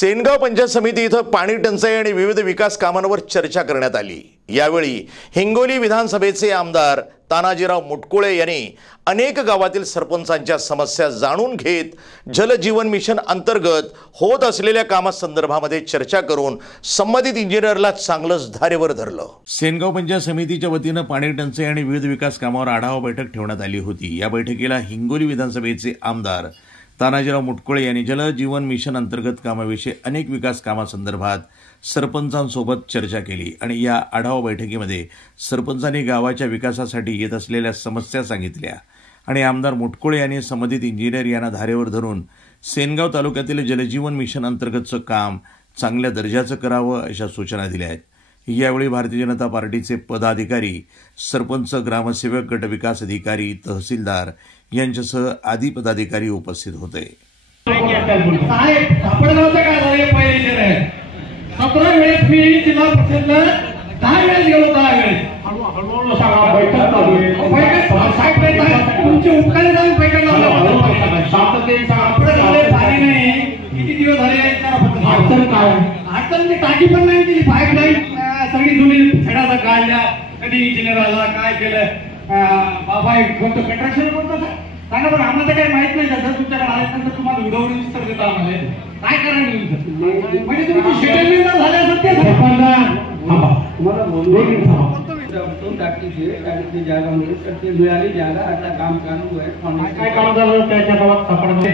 सेनगाव पंचायत समिती इथं पाणी टंचाई आणि विविध विकास कामांवर चर्चा करण्यात आली। यावेळी हिंगोली विधानसभेचे आमदार तानाजीराव मुटकुळे यांनी अनेक गावातील सरपंचांच्या समस्या जाणून घेत जल जीवन मिशन अंतर्गत होत असलेल्या कामासंदर्भामध्ये चर्चा करून संबंधित इंजिनियरला चांगलंच धारेवर धरलं। सेनगाव पंचायत समितीच्या वतीनं पाणी टंचाई आणि विविध विकास कामावर आढावा बैठक ठेवण्यात आली होती। या बैठकीला हिंगोली विधानसभेचे आमदार तानाजीराव मुटकुळे यांनी जल जीवन मिशन अंतर्गत कामाविषयी अनेक विकास कामासंदर्भात सरपंचांसोबत चर्चा केली आणि या आढावा बैठकीमध्ये सरपंचांनी गावाच्या विकासासाठी येत असलेल्या समस्या सांगितल्या आणि आमदार मुटकुळे यांनी संबंधित इंजिनियर यांना धारेवर धरून सेनगाव तालुक्यातील जलजीवन मिशन अंतर्गतचं काम चांगल्या दर्जाचं करावं अशा सूचना दिल्या आहेत। यावेळी भारतीय जनता पार्टीचे पदाधिकारी, सरपंच, ग्रामसेवक, गट विकास अधिकारी, तहसीलदार यांच्यासह आदी पदाधिकारी उपस्थित होते। 17 वेळेस मी जिल्हा परिषदला 10 वेळेस गेलो, 10 वेळेस हळूहळू सगळा बैठक तुमचे उपकारी जाऊन बैठक झाली नाही। किती दिवस झाले अडचण काय? अडचण टाकी पण नाही दिली, पाईपलाईन सगळी जुनी खेळाचा काढल्या, कधी इंजिनियर आला काय केलं बाबा कोणतं कंट्रक्शन कोणतं सांगा बरं, आम्हाला काही माहित नाही। जसं तुमच्याकडे आल्यानंतर तुम्हाला उडवून उत्तर देता आम्हाला काय करायचं म्हणजे तुमची शेड्यूल झाल्यासारखे टाकीची जागा मिळेल तर ते मिळाली जागा आता काम चालू आहे। काय काम झालं त्याच्या गावात सापडते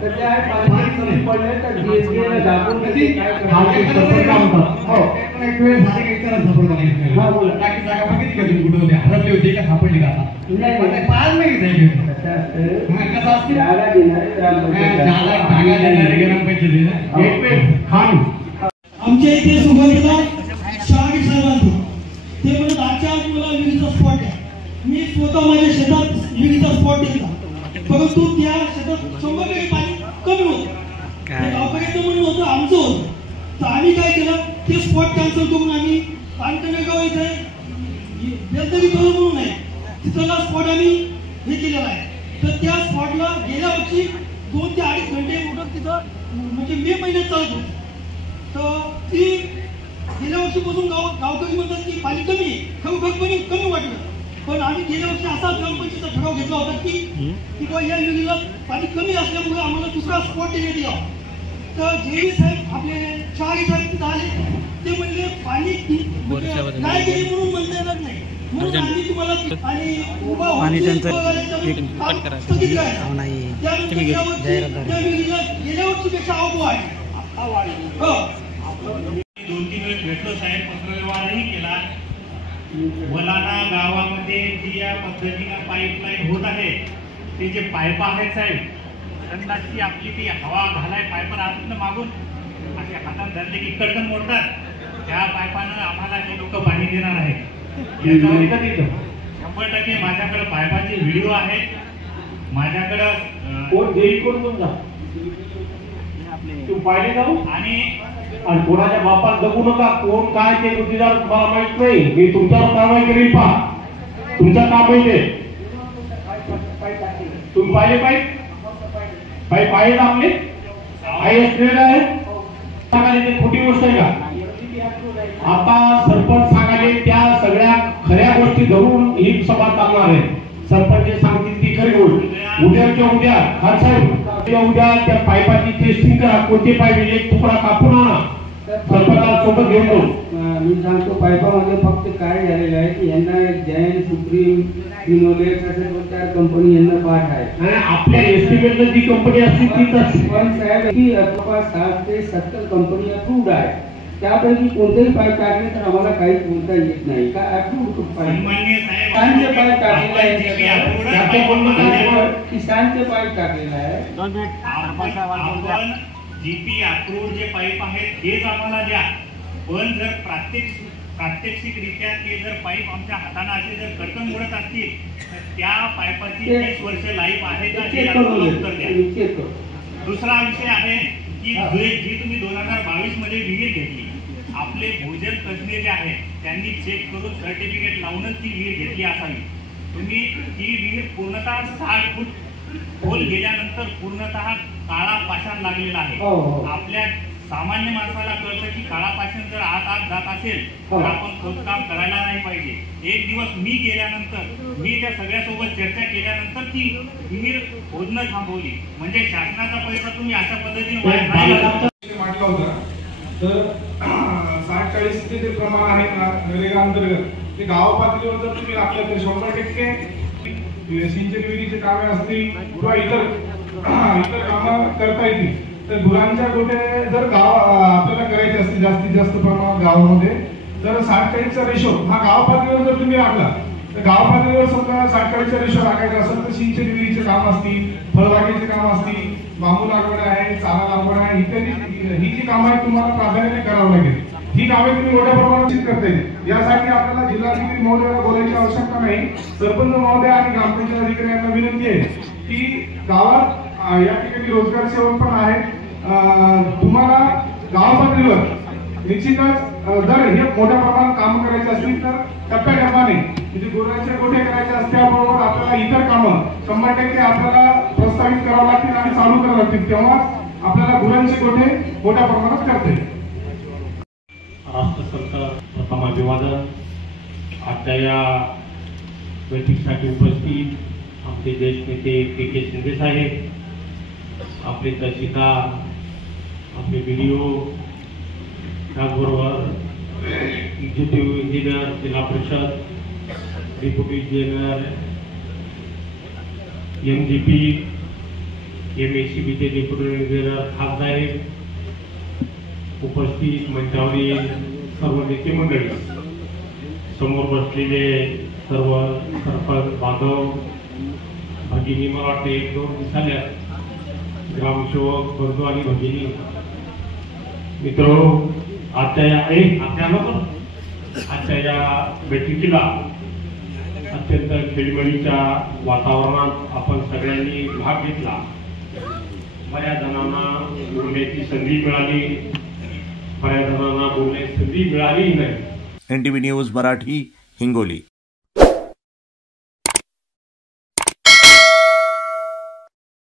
सध्या पाणी पडले तर DSBला दाखवून कधी काम करतात। एक वेळ झाले की इतर सापडत नाही। हा बोला, टाकी जागा बघितली का तुम्ही? कुठे होती? हरपली होती का सापडली का? आता नाही, पाच नाही जाईल कसं असते जागा देणारे जागा देणारे ग्रामपंचायत एक वेळ खान आमच्या इथे सुरुवातीला शाहीर साहेबांनी ते म्हणत आजच्या आज मला विहिरीचा स्पॉट आहे। मी स्वतः माझ्या शेतात विहिरीचा स्पॉट घेतला, परंतु त्या शेतात 100% पाणी कमी होतं। गावकऱ्यांचं म्हणणं होतं आमचं होतं, तर आम्ही काय केलं, ते स्पॉट कॅन्सल करून आम्ही पानकणगाव इथे बेलदरी करून म्हणून आहे तिथला स्पॉट आम्ही हे केलेला आहे। तर त्या स्पॉटला गेल्या वर्षी 2 ते 2.5 घंटे मोटर तिथं म्हणजे मे महिन्यात चालत होती। तर ती गेल्या वर्षीपासून गावकरी म्हणतात की पाणी कमी आहे, खरोखर पाणी कमी वाटलं, पण आम्ही गेल्या वर्षी असा ग्रामपंचायतीचा ठराव घेतला होता की बाबा या विहिरीला पाणी कमी असल्यामुळे आम्हाला दुसरा स्पॉट देण्यात यावा। तर जेवी साहेब आपले शाही साहेब तिथं आले, ते म्हणले पाणी काय गेले म्हणून म्हणता येणार नाही, म्हणून आम्ही तुम्हाला आणि उभा स्थगित राहिला। त्या विहिरीला गेल्या वर्षीपेक्षा अवघड आहे। 2-3 वेळेस भेटलो साहेब, पत्रव्यवहारही केला। वलाना गावामध्ये जी या पद्धतीनं पाईपलाईन होत आहे ते जे पाईप आहेत साहेब, त्यांची आपली ती हवा घालाय पाईपानं आतून मागून असे हातात धरले की कडकन मोडतात, त्या पाईपानं आम्हाला हे लोक पाणी देणार आहे। 100% माझ्याकडे पाईपाचे व्हिडिओ आहेत, माझ्याकडं कोण देईल कोण तुमचा तू पाहिले जाऊ आणि कोणाच्या बापात जगू नका। कोण काय ते गुत्तेदार तुम्हाला माहित नाही, मी तुमच्यावर कारवाई करील। पहा तुमचं काम आहे ते, तुम्ही पाहिले पाईप आहे ना आपले आहे असलेलं आहे, सांगाले ते खोटी गोष्ट आहे का? आता सरपंच सांगाले त्या सगळ्या खऱ्या गोष्टी धरून ही सभा चालणार आहे। सरपंच सांगतील ती खरी गोष्ट, उद्याच्या उद्या हा साहेब उद्या त्या पाईपाची टेस्टिंग करा, कोणते पाईप एक तुकडा कापून आणा, सरपंचासोबत घेऊन जाऊ। मी सांगतो पाईपामध्ये फक्त काय झालेलं आहे की यांना जैन, सुप्रीम, फिनोलेक्स असे 2-4 कंपनी यांना पाठ आहे आणि आपल्या एस्टिमेटला जी कंपनी असते तीच असते। पण साहेब ही जवळपास 60 ते 70 कंपनी अप्रूव्ड आहे, त्यापैकी कोणतेही पाईप टाकले तर आम्हाला काही बोलता येत नाही का अप्रूव्ड पाईप किसानचे पाईप टाकलेलं आहे, किसानचे पाईप टाकलेलं आहे। आपण जीपी अप्रूव्ड जे पाईप आहेत तेच आम्हाला द्या, पण जर प्रात्यक्षिकरित्या ते जर पाईप आमच्या हाताने असे जर कडकन मोडत असतील तर त्या पाईपाची 20 वर्ष लाईफ आहे का हे उत्तर द्या। दुसरा विषय आहे की जी तुम्ही 2022 मध्ये विहीर घेतली, आपले भोजन तज्ञ जे आहेत त्यांनी चेक करून सर्टिफिकेट लावूनच ती विहीर घेतली असावी। तुम्ही ही विहीर पूर्णतः 60 फूट खोल गेल्यानंतर पूर्णतः काळा पाषाण लागलेला आहे. हो, हो. आपल्या सामान्य माणसाला कळतं की काळा पाषाण जर आत जात असेल तर हो. आपण खोदकाम करायला नाही पाहिजे. एक दिवस मी गेल्यानंतर मी त्या सगळ्यासोबत चर्चा केल्यानंतर ती विहीर खोदणं थांबवली. म्हणजे शासनाचा पैसा तुम्ही अशा पद्धतीने वाया नाही घालवता. म्हटलं होतं तर 60-40 जे प्रमाण आहे ना नरेगा अंतर्गत ते गाव पातळीवर जर तुम्ही आपल्या तर 100% सिंचन विहिरीचे कामे असतील किंवा इतर कामं करता येतील तर गुरांच्या गोटे जर गाव आपल्याला करायचे असतील जास्तीत जास्त प्रमाणात गावामध्ये तर 60-40चा रेशो हा गाव पातळीवर जर तुम्ही राखला तर गाव पातळीवर समजा 60-40चा रेशो राखायचा असेल तर सिंचन विहिरीचे काम असतील, फळबागेचे काम असतील, बांबू लागवड आहे, चारा लागवड आहे इत्यादी ही जी कामं आहेत तुम्हाला प्राधान्याने करावं लागेल. ही कामे तुम्ही मोठ्या प्रमाणात करता येईल. यासाठी आपल्याला जिल्हाधिकारी महोदयाला बोलायची आवश्यकता नाही. सरपंच महोदय आणि ग्रामपंचायत अधिकारी यांना विनंती आहे की गावात या ठिकाणी रोजगार सेवक पण आहेत. तुम्हाला गाव पातळीवर निश्चितच जर हे मोठ्या प्रमाणात काम करायचे असतील तर टप्प्याटप्प्याने म्हणजे गुरांचे गोठे करायचे असल्याबरोबर आपल्याला इतर कामं 100% आपल्याला प्रस्तावित करावं लागतील आणि चालू करावं लागतील. तेव्हा आपल्याला गुरांचे गोठे मोठ्या प्रमाणात करता येईल. राष्ट्रसंत प्रथम अभिवादन. आजच्या या बैठकीसाठी उपस्थित आमचे ज्येष्ठ नेते के शिंदे साहेब, आपले तहसीलदार, आपले BDO, त्याचबरोबर executive engineer, Zilla Parishad, deputy engineer, MGP, MACBचे डेप्युटी इंजिनियर खाससाहेब, उपस्थित मंचावरील सर्व नेते मंडळी, समोर बसलेले सर्व सरपंच बांधव, भगिनी, मला वाटते 1-2 दिसाल्या ग्रामसेवक बंधू आणि भगिनी, मित्र, आजच्या या बैठकीला अत्यंत खेळीमेळीच्या वातावरणात आपण सगळ्यांनी भाग घेतला. बऱ्याच जणांना बोलण्याची संधी मिळाली, बऱ्याच जणांना बोलण्याची संधी मिळालीही नाही. NTV news Marathi, Hingoli.